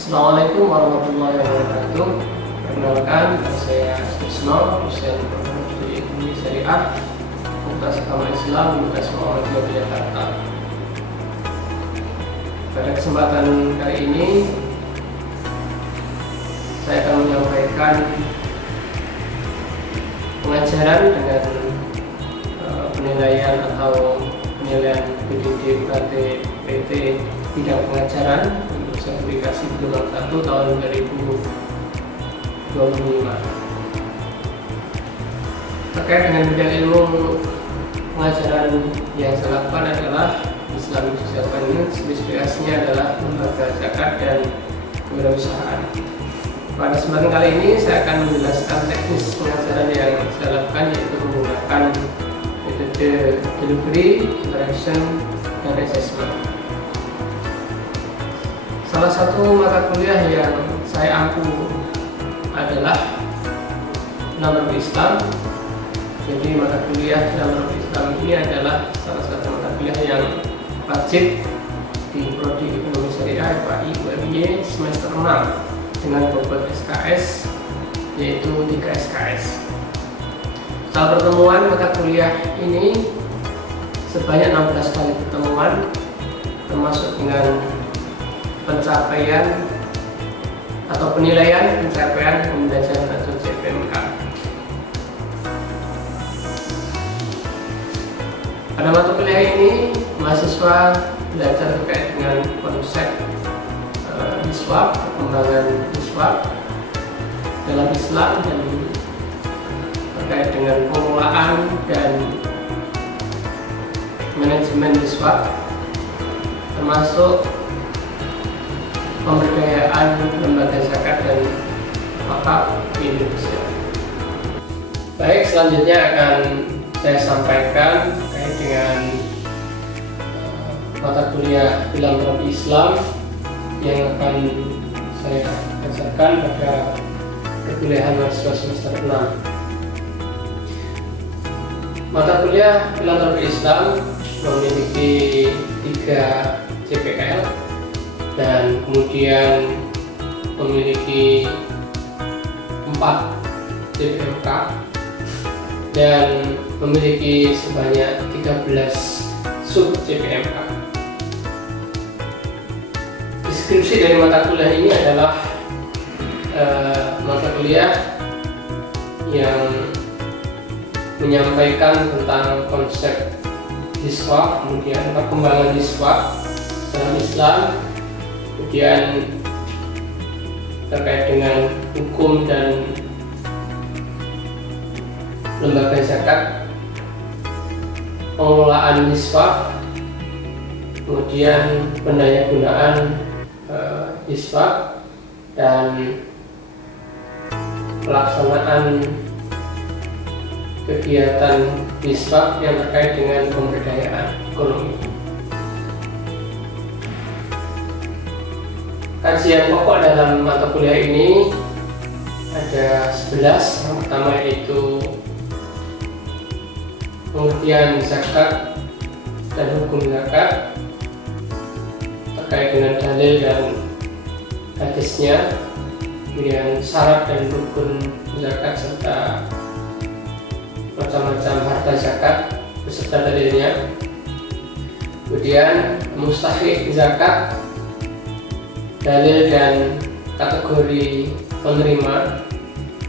Assalamualaikum warahmatullahi wabarakatuh. Perkenalkan, saya Susno, dosen Studi Ekonomi Syariah Fakultas Agama Islam Universitas Muhammadiyah Yogyakarta. Pada kesempatan kali ini, saya akan menyampaikan pengajaran dengan penilaian atau penilaian PDD UKT PT bidang pengajaran untuk sertifikasi gelombang 1 tahun 2025. Terkait dengan bidang ilmu pengajaran yang saya lakukan adalah Islamic Social Finance, spesifikasinya adalah lembaga zakat dan kewirausahaan. Pada kesempatan kali ini saya akan menjelaskan teknis pengajaran yang saya lakukan, yaitu menggunakan metode delivery, interaction, dan assessment. Salah satu mata kuliah yang saya ampu adalah Nalar Islam. Jadi mata kuliah Nalar Islam ini adalah salah satu mata kuliah yang wajib di Prodi Ekonomi Syariah FAI UMY semester 6 dengan bobot SKS yaitu 3 SKS. Setelah pertemuan mata kuliah ini sebanyak 16 kali pertemuan, termasuk dengan pencapaian atau penilaian pencapaian pembelajaran atau CPMK. Pada mata kuliah ini, mahasiswa belajar terkait dengan konsep ISWAP, perkembangan ISWAP dalam Islam, dan terkait dengan pengelolaan dan manajemen ISWAP, termasuk pemberdayaan lembaga zakat dan wakaf di Indonesia. Baik, selanjutnya akan saya sampaikan terkait dengan mata kuliah Filantropi Islam yang akan saya ajarkan pada perkuliahan mahasiswa semester 6. Mata kuliah Filantropi Islam memiliki 3 CPL dan kemudian memiliki 4 CPMK dan memiliki sebanyak 13 sub CPMK. Deskripsi dari mata kuliah ini adalah mata kuliah yang menyampaikan tentang konsep ISWAP, kemudian perkembangan ISWAP dalam Islam, kemudian terkait dengan hukum dan lembaga zakat, pengelolaan ISWAP, kemudian pendayagunaan ISWAP, dan pelaksanaan kegiatan ISWAP yang terkait dengan pemberdayaan ekonomi. Kajian pokok dalam mata kuliah ini ada 11. Yang pertama yaitu pengertian zakat dan hukum zakat terkait dengan dalil dan hadisnya, kemudian syarat dan rukun zakat serta macam-macam harta zakat beserta dalilnya. Kemudian mustahik zakat, dalil dan kategori penerima,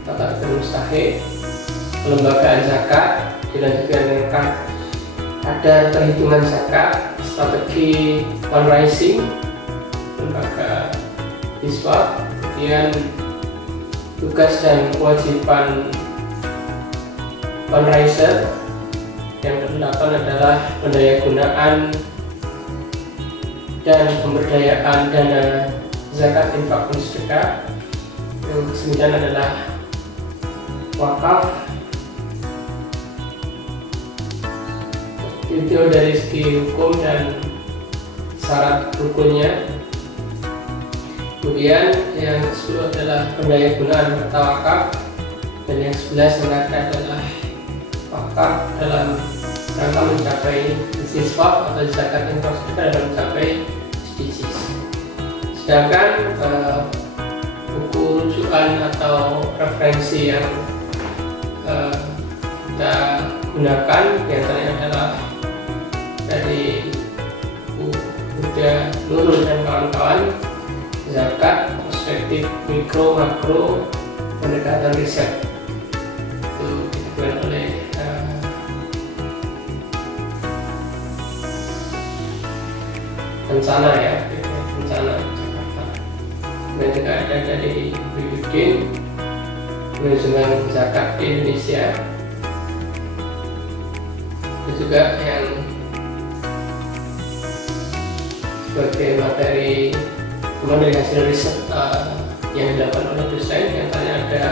kategori mustahik, pelembagaan zakat, dilanjutkan dengan kadar perhitungan zakat, strategi fundraising, lembaga ISWAP, kemudian tugas dan kewajiban fundraiser. Yang ke-8 adalah pendayagunaan dan pemberdayaan dana zakat, infak, dan sedekah. Yang ke-9 adalah wakaf, itu dari segi hukum dan syarat rukunnya. Kemudian yang ke-10 adalah pendayagunaan harta wakaf, dan yang 11 adalah wakaf dalam rangka mencapai SISWAP atau zakat infak sedekah dalam mencapai SDGs. Sedangkan buku rujukan atau referensi yang kita gunakan biasanya adalah dari Buddha Nurul dan kawan-kawan, Zakat, Perspektif Mikro Makro, Pendekatan Riset, itu dibuat oleh Kencana ya, Kencana Jakarta. Dan juga ada dari Wiyudin, Manajemen Zakat di Indonesia. Itu juga yang sebagai materi dari hasil riset yang dilakukan oleh dosen, nyatanya ada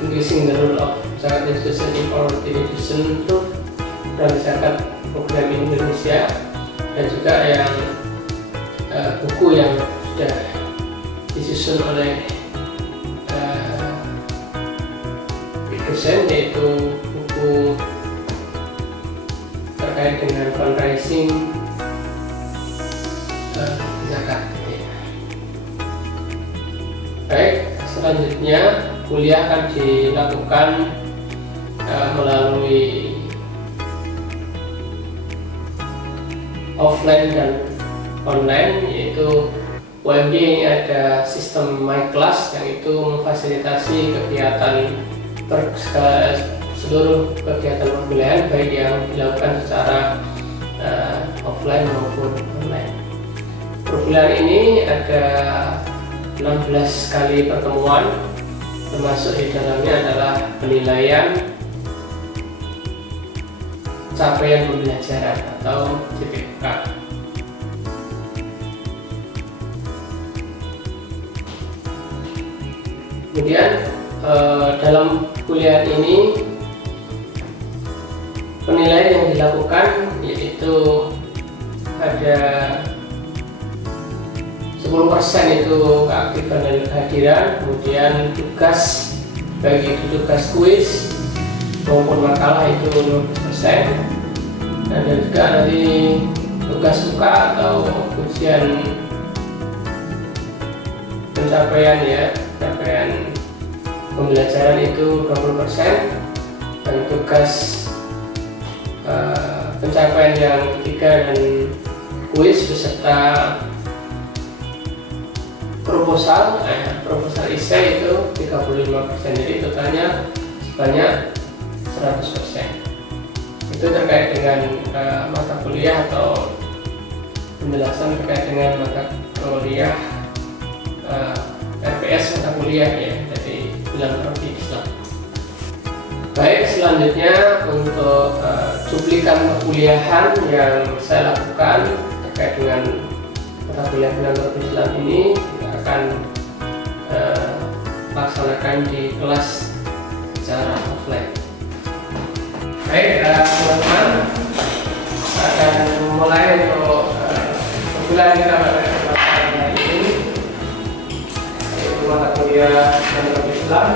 Increasing the Role of Zakat Institution in Poverty Reduction dan Zakat Program Indonesia, dan juga yang buku yang sudah disusun oleh dosen, yaitu buku terkait dengan fundraising zakat. Baik, selanjutnya kuliah akan dilakukan melalui offline dan online, yaitu UMD ini ada sistem My Class yang itu memfasilitasi kegiatan seluruh kegiatan perkuliahan baik yang dilakukan secara offline maupun online. Perkuliahan ini ada 16 kali pertemuan, termasuk di dalamnya adalah penilaian capaian pembelajaran atau CPK. Kemudian dalam kuliah ini penilaian yang dilakukan yaitu ada 10% itu keaktifan dan kehadiran, kemudian tugas baik itu tugas kuis maupun makalah itu 15%, dan juga nanti tugas UK atau ujian pencapaian ya, capaian pembelajaran itu 20%, dan tugas pencapaian yang ketiga dan kuis beserta proposal essay itu 35%, jadi totalnya sebanyak 100%. Itu terkait dengan mata kuliah atau penjelasan terkait dengan mata kuliah RPS mata kuliah ya, dari Filantropi Islam. Baik, selanjutnya untuk cuplikan perkuliahan yang saya lakukan terkait dengan mata kuliah Filantropi Islam ini akan laksanakan di kelas secara offline. Baik, teman-teman, akan mulai untuk perkuliahan kita pada kesempatan hari ini, yaitu mata kuliah Filantropi Islam.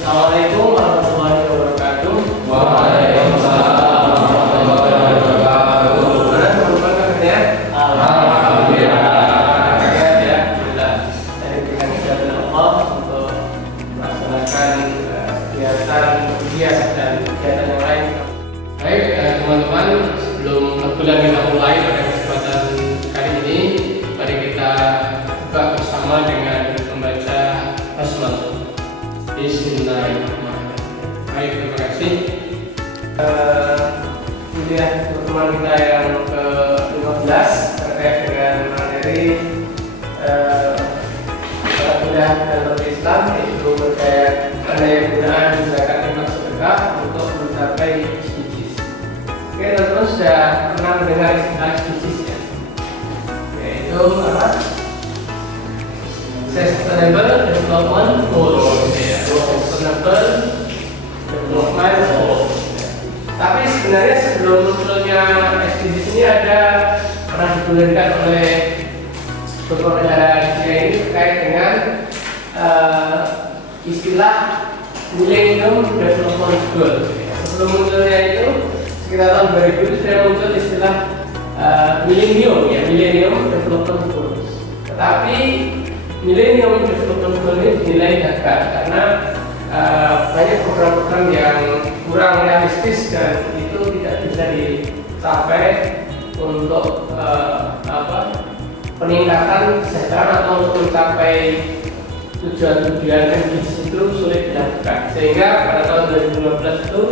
Assalamualaikum warahmatullahi wabarakatuh. Waalaikumsalam warahmatullahi wabarakatuh. Gimana teman-teman kabarnya? Alhamdulillah. Dan kegiatan yang lain. Baik, teman-teman, sebelum perkuliahan kita mulai pada kesempatan kali ini, mari kita buka bersama dengan membaca basmalah. Bismillahirrahmanirrahim. Baik, terima kasih. Kemudian pertemuan kita yang ke-15 terkait dengan materi kuliah Filantropi Islam, yaitu terkait penggunaan zakat infak sedekah untuk mencapai SDGs. Oke, teman-teman sudah pernah mendengar istilah SDGs ya? Yaitu apa? Sustainable Development Goals. Sustainable Development Goals. Tapi sebenarnya sebelum munculnya SDGs ini pernah digulirkan oleh beberapa negara ini terkait dengan istilah Millennium Development Goal. Sebelum munculnya itu sekitar tahun 2000 sudah muncul istilah Millennium Development Goal. Tapi Millennium Development Goal ini dinilai gagal karena banyak program-program yang kurang realistis dan itu tidak bisa dicapai untuk peningkatan kesejahteraan atau untuk mencapai tujuan-tujuan SDGs itu sulit dilakukan. Sehingga pada tahun 2015 itu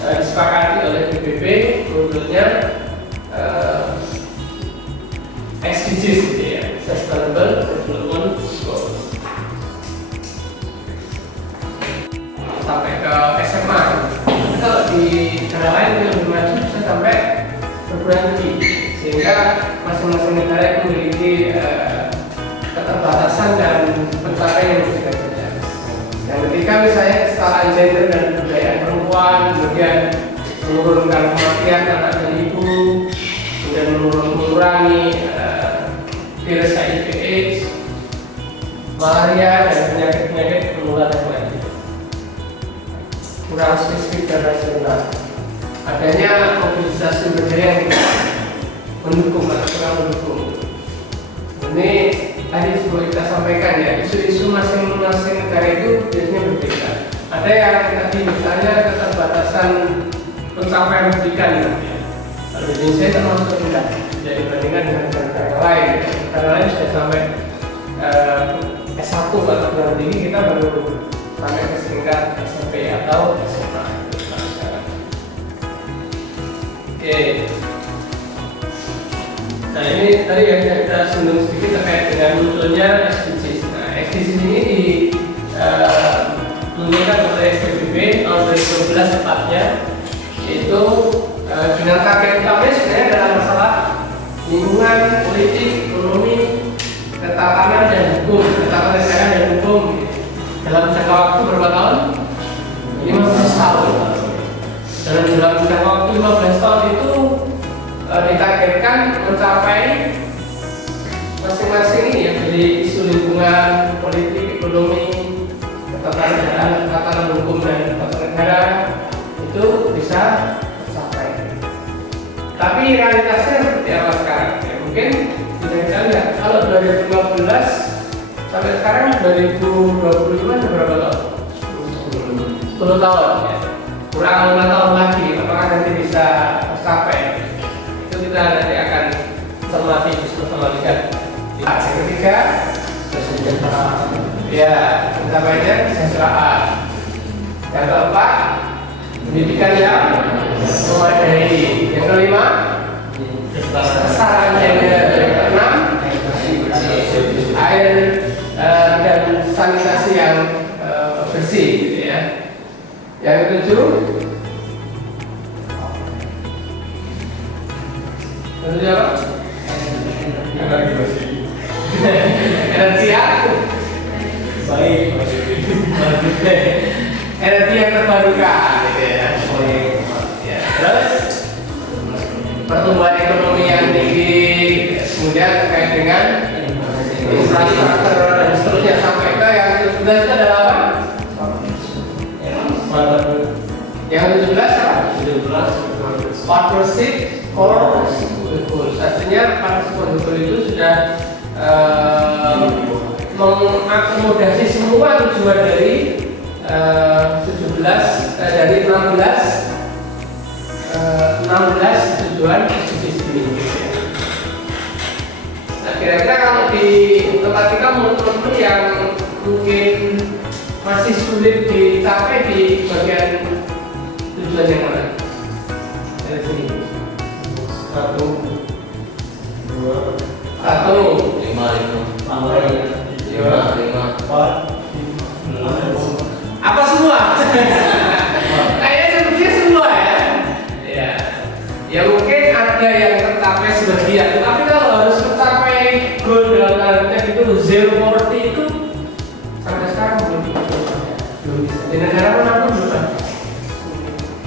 disepakati oleh PBB munculnya SDGs gitu ya, Sustainable Development Goals. Sampai ke SMA. Kalau di negara lain yang lebih maju bisa sampai perguruan tinggi, sehingga masing-masing negara memiliki keterbatasan dan pencapaian yang berbeda-beda. Dan ketika misalnya kesetaraan gender dan kebudayaan perempuan, kemudian menurunkan kematian anak dan ibu, kemudian mengurangi virus HIV/AIDS, malaria dan penyakit-penyakit menular yang lain. Kurang spesifik dan rasional. Adanya mobilisasi budaya yang mendukung atau kurang mendukung. Ini tadi seperti kita sampaikan ya, isu-isu masing-masing negara itu biasanya berbeda. Ada yang tadi misalnya keterbatasan pencapaian pendidikan ya. Kalau di Indonesia termasuk rendah dibandingkan dengan negara lain. Negara lain sudah sampai S1 atau perguruan tinggi, kita baru sampai ke tingkat SMP atau SMA. Oke. Nah ini tadi yang kita singgung sedikit terkait dengan munculnya SDGs. Nah SDGs ini dimunculkan oleh PBB tahun 2012 tepatnya, yaitu dengan target utamanya sebenarnya adalah masalah lingkungan, politik, ekonomi, ketatanan dan hukum, ketatanan negara dan hukum. Dalam jangka waktu berapa tahun? 15 tahun. Dan dalam jangka waktu 15 tahun itu ditargetkan mencapai masing-masing ini ya, jadi isu lingkungan, politik, ekonomi, ketatanan hukum dan ketatanan negara itu bisa tercapai. Tapi realitasnya seperti apa sekarang? Ya, mungkin tidak kita lihat kalau 2015 sampai sekarang 2025 berapa tahun? 10 tahun ya. Kurang 5 tahun lagi, apakah nanti bisa tercapai? Itu kita nanti akan cermati bersama lihat. Yang ketiga, kesejahteraan. Ya, pencapaiannya kesejahteraan. Yang keempat, pendidikan yang memadai. Yang kelima, kesetaraan gender. Yang keenam, air dan sanitasi yang bersih, gitu ya. Yang ketujuh, apa? Energi baik, energi yang terbarukan, gitu ya. Terus pertumbuhan ekonomi yang tinggi, kemudian terkait dengan infrastruktur dan seterusnya sampai ke yang ke-17 itu adalah apa? Yang ke-17 apa? 17 partnership for the goals. Artinya partnership for the goals itu sudah mengakomodasi semua tujuan dari 16 tujuan SDGs ini. Nah, kira-kira kalau di tempat kita teman-teman yang mungkin masih sulit dicapai di bagian tujuan yang mana? Dari sini. 1, 2, 1, 5, 4. Apa semua? Kayaknya sepertinya semua ya. Ya. Ya mungkin ada yang tercapai sebagian, tapi kalau harus tercapai goal dalam target itu zero poverty itu sampai sekarang belum bisa. Di negara manapun belum ada.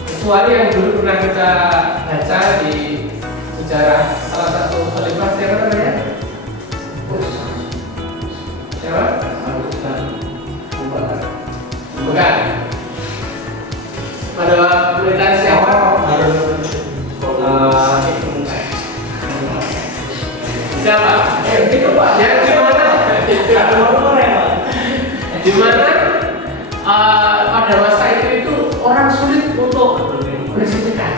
Kecuali yang dulu pernah kita baca di sejarah salah satu khalifah siapa namanya? Siapa? Bukan. Pada pemerintahan siapa? Siapa? Itu Pak. Yang Dimana pada masa itu orang sulit untuk bersedekah.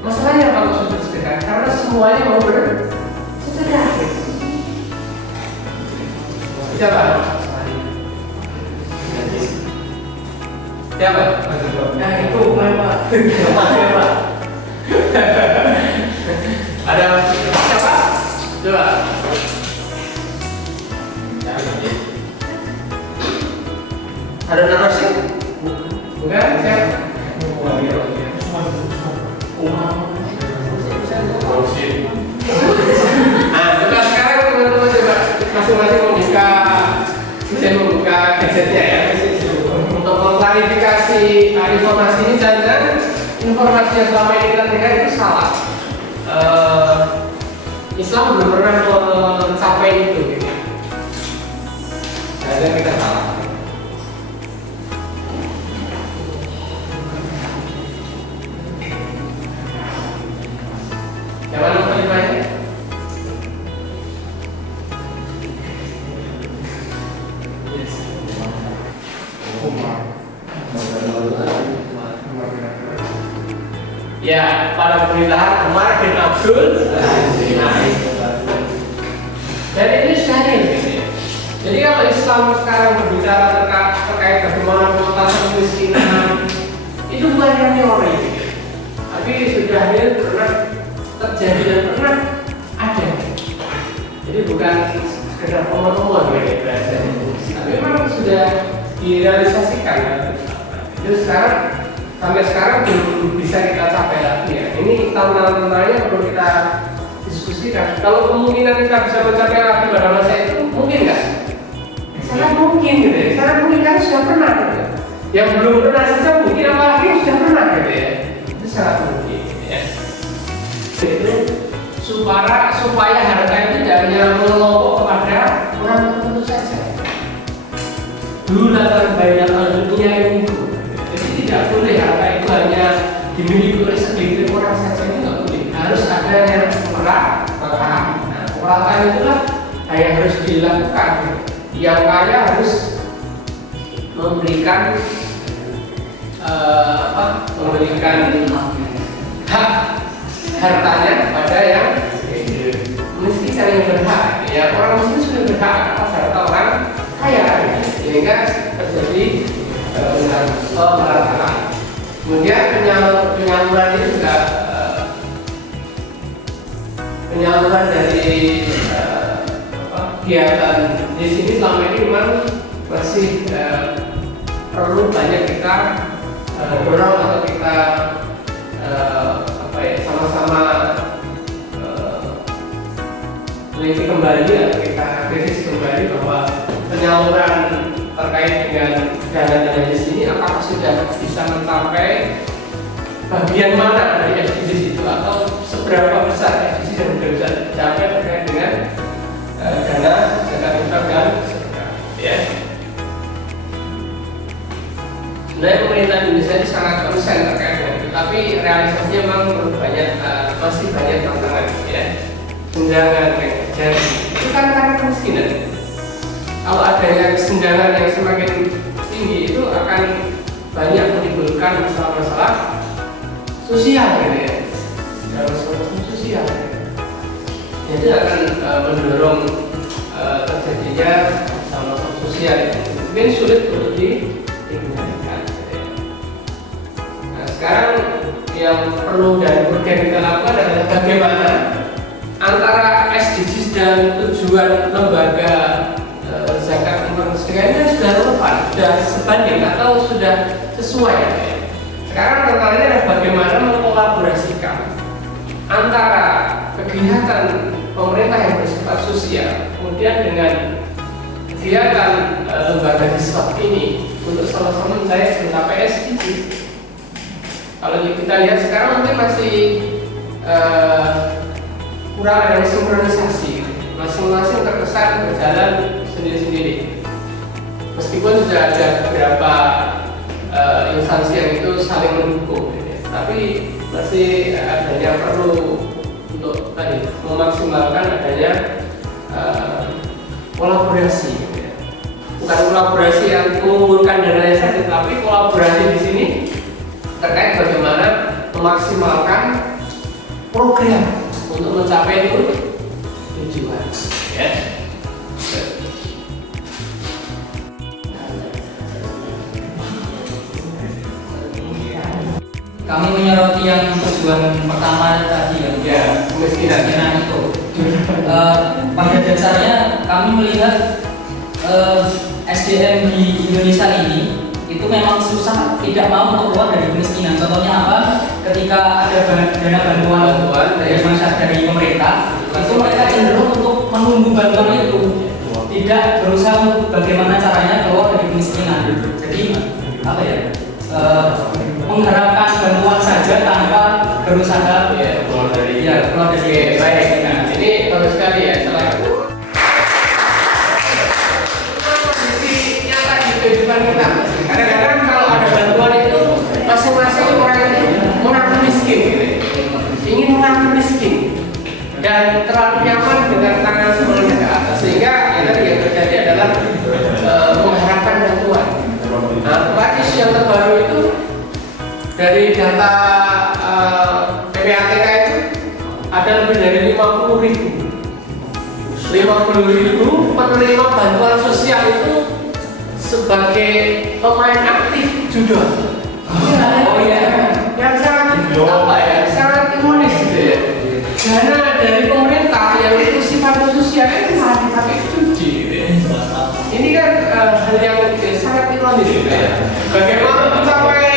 Masalahnya kalau sulit bersedekah karena semuanya mau bersedekah. Siapa? Siapa? Nah itu Bapak. Ada siapa? Coba. Ada narasi? Bukan? Siapa? Nah, coba sekarang teman-teman coba masing-masing membuka gadgetnya ya untuk mengklarifikasi informasi ini dan informasi yang selama ini kita dengar itu salah. Islam belum pernah mencapai itu gitu. Jadi kita salah. Yang mana kalimatnya? Ya, pada pemerintahan Umar bin Abdul Aziz. Dan ini syahid gitu ya. Jadi kalau Islam sekarang berbicara terkait bagaimana pengentasan kemiskinan, itu bukan hanya teori gitu. Tapi sudah pernah terjadi dan pernah ada. Jadi bukan sekedar omong-omong gitu bahasanya. Tapi memang sudah direalisasikan. Itu sekarang sampai sekarang belum bisa kita capai lagi ya. Ini tantangan-tantangannya perlu kita diskusikan. Kalau kemungkinan kita bisa mencapai lagi pada masa itu mungkin nggak? Sangat mungkin gitu ya. Sangat mungkin kan sudah pernah gitu. Yang belum pernah saja mungkin apalagi yang sudah pernah gitu ya. Itu sangat mungkin ya. Itu supaya harta itu tidak hanya mengelompok kepada orang tertentu saja. Dulu latar banyak dunia ini. Tidak boleh harta itu hanya dimiliki oleh segelintir orang saja, itu nggak boleh. Harus ada yang merata. Nah, perataan itulah yang harus dilakukan. Yang kaya harus memberikan hak hartanya kepada yang miskin yang berhak. Ya orang miskin sudah berhak atas harta orang kaya, sehingga terjadi pemerataan. Kemudian penyaluran itu juga penyaluran dari kegiatan di sini selama ini memang masih perlu banyak kita dorong atau kita sama-sama teliti kembali atau kita kritis kembali bahwa penyaluran terkait dengan dana-dana di sini apakah sudah bisa mencapai bagian mana dari SDGs itu atau seberapa besar SDGs yang sudah bisa dicapai terkait dengan dana zakat infak dan sedekah ya. Sebenarnya pemerintah Indonesia ini sangat konsen terkait dengan itu, tapi realisasinya memang masih banyak tantangan ya. Tunjangan yang terjadi itu kan karena kemiskinan. Kalau adanya kesenjangan yang semakin tinggi itu akan banyak menimbulkan masalah-masalah sosial gitu ya. Masalah sosial. Jadi akan mendorong terjadinya masalah sosial mungkin sulit untuk dikendalikan. Nah sekarang yang perlu dan perlu kita lakukan adalah bagaimana antara SDGs dan tujuan lembaga zakat infak sedekah ini sudah relevan, sudah sebanding atau sudah sesuai ya. Sekarang tantangannya adalah bagaimana mengkolaborasikan antara kegiatan pemerintah yang bersifat sosial kemudian dengan kegiatan lembaga hisab ini untuk sama-sama mencapai SDGs. Kalau kita lihat sekarang mungkin masih kurang ada sinkronisasi, masing-masing terkesan berjalan sendiri-sendiri. Meskipun sudah ada beberapa instansi yang itu saling mendukung, tapi masih adanya perlu untuk tadi memaksimalkan adanya kolaborasi, bukan kolaborasi yang mengumpulkan dananya saja, tapi kolaborasi di sini terkait bagaimana memaksimalkan program untuk mencapai tujuan. Ya. Kami menyoroti yang tujuan pertama tadi Ya, kemiskinan itu. Pada dasarnya kami melihat SDM di Indonesia ini itu memang susah, tidak mau untuk keluar dari kemiskinan. Contohnya apa? Ketika ada dana bantuan dari masyarakat, dari pemerintah, itu mereka cenderung untuk menunggu bantuan itu, tidak berusaha untuk bagaimana caranya keluar dari kemiskinan. Jadi apa ya? Mengharapkan bantuan saja tanpa berusaha keluar dari baik. Nah, ini bagus sekali ya. Selain itu kondisi nyata di kehidupan kita. Kadang-kadang kalau ada bantuan itu masing-masing orang itu mengaku miskin, gitu. Ingin mengaku miskin dan terlalu nyaman dengan tangan sebelumnya ke atas, sehingga yang tadi yang terjadi adalah mengharapkan bantuan. Nah, praktis yang terbaru itu dari data PPATK itu ada lebih dari 50.000 penerima bantuan sosial itu sebagai pemain aktif judo. Oh iya, yang sangat apa ya, sangat ironis gitu ya. Dana dari pemerintah yang itu sifat sosial itu malah dipakai judi gitu ya. Ini kan hal yang sangat ironis gitu ya. Bagaimana mencapai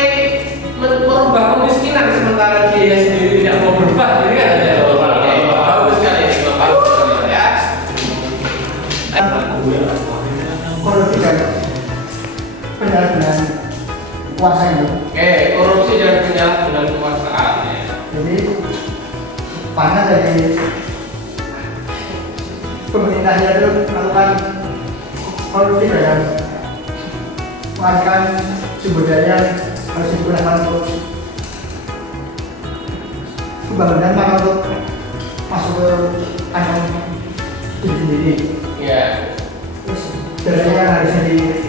merubah kemiskinan sementara dia sendiri tidak mau berubah, jadi kan ada bagus sekali ya. Korupsi dan penyalahgunaan kuasa itu. Korupsi dan penyalahgunaan kekuasaan ya. Jadi mana dari pemerintahnya itu melakukan korupsi dan mengalihkan sumber daya harus digunakan untuk pembangunan, maka untuk masuk ke kantong diri sendiri. Ya. Terus dananya kan harusnya di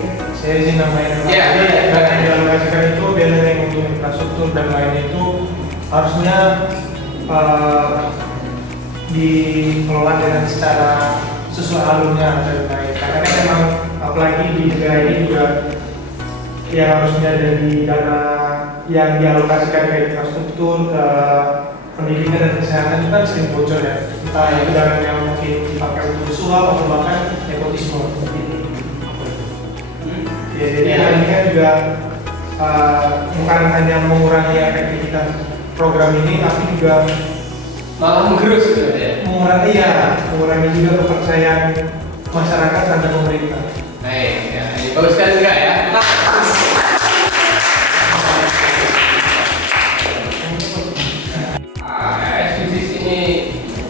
Saya izin nambahin. Dana yang dialokasikan itu dana yang untuk infrastruktur dan lainnya itu harusnya dikelola dengan secara sesuai alurnya dan baik. Karena kan memang apalagi di negara ini juga yang harusnya dari dana yang dialokasikan ke infrastruktur, ke pendidikan dan kesehatan itu kan sering bocor ya. Entah itu dana yang mungkin dipakai untuk suap atau bahkan nepotisme seperti ini. Ya, jadi hal ini kan juga bukan hanya mengurangi efektivitas program ini, tapi juga Malah menggerus gitu ya. mengurangi juga kepercayaan masyarakat terhadap pemerintah. Baik, ya. Ini bagus sekali juga ya. SDGs ini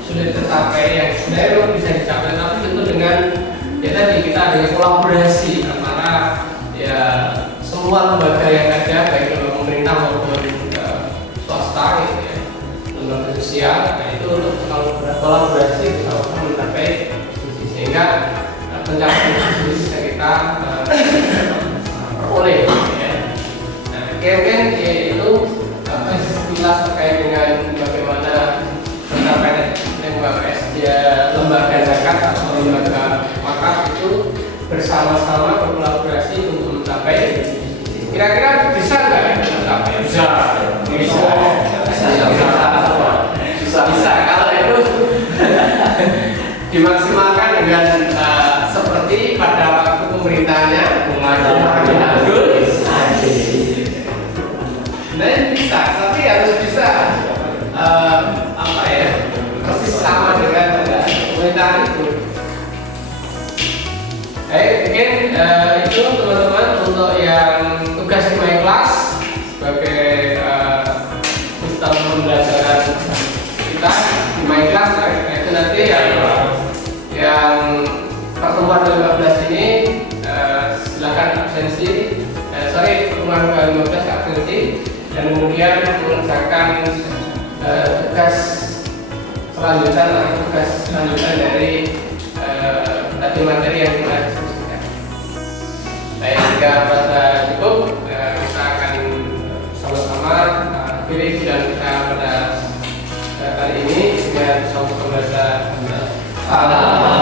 sudah tercapai, yang sebenarnya belum bisa dicapai, tapi tentu dengan ya tadi kita adanya kolaborasi antara ya semua lembaga yang ada, baik lembaga pemerintah maupun swasta gitu ya, lembaga sosial. Nah itu untuk kalau berkolaborasi bisa mencapai SDGs, sehingga pencapaian SDGs bisa kita peroleh ya. Nah mungkin itu sekilas terkait dengan bagaimana pencapaian lembaga zakat atau lembaga wakaf itu bersama-sama berkolaborasi untuk mencapai. Kira-kira bisa nggak kita mencapai? Bisa. Kalau itu dimaksimalkan dengan seperti pada waktu pemerintahnya Muhammad Abdul. Nah bisa, tapi harus bisa apa ya, persis sama dengan pemerintahan itu. Mungkin itu teman-teman untuk yang tugas di My Class sebagai sistem pembelajaran kita di My Class. Itu nanti yang pertemuan 15 ini silakan absensi. Pertemuan 15 absensi dan kemudian mengerjakan tugas selanjutan dari tadi materi yang kita diskusikan. Jika merasa cukup, kita akan sama-sama akhiri sidang kita pada kali ini dengan sama-sama membaca.